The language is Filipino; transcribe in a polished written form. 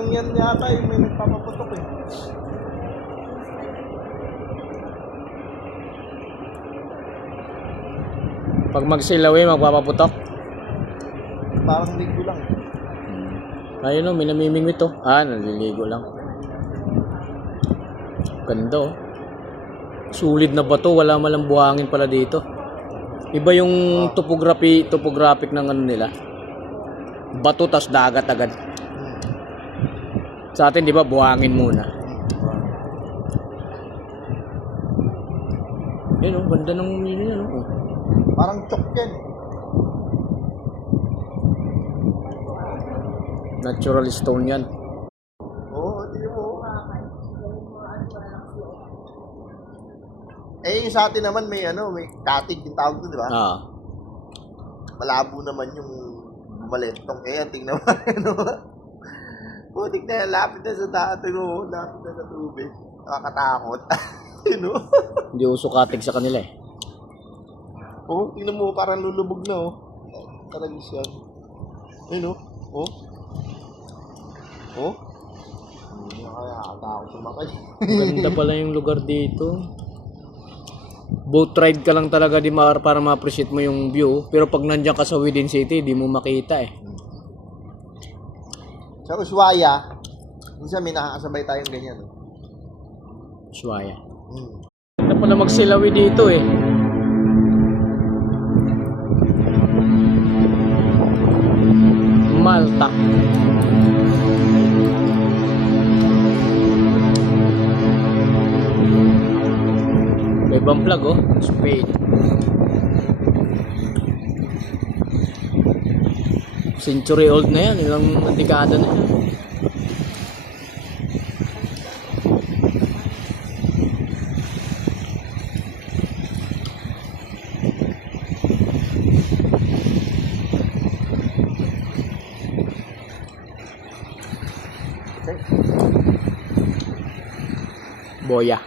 lang yan yata yung may nagpapaputok eh. Pag magsilaw eh, magpapaputok. Parang ligo lang. Ayun o, may namimingwit o. Naliligo lang. Ganda o. Sulit na bato, wala malang buhangin pala dito. Iba yung topographic ng ano nila. Bato tas dagat agad. Sa atin di ba buhangin muna. Yan o, ganda ng yan o. Parang chok yan. Natural stone yan. Oo, di mo. Eh, yung sa atin naman may may cottage yung tawag doon, di ba? Malabo naman yung malentong. Tingnan mo. Putik na yan, lapit na sa dati mo. Lapit na sa tubig. Nakakatakot. Hindi uso katig sa kanila eh. Tingnan mo, parang lulubog na Talagis yan. Hindi na kaya nakatakot sumakay. Ganda pala yung lugar dito. Boat ride ka lang talaga para ma-appreciate mo yung view. Pero pag nandiyan ka sa within city, di mo makita eh. Sa Ushuaia, minsan may nakakasabay tayong ganyan. Ushuaia. Ganda pala magsilawi dito eh. Malta. May ibang flag Spain. Century old na yan, ilang dekada na yan. Boya.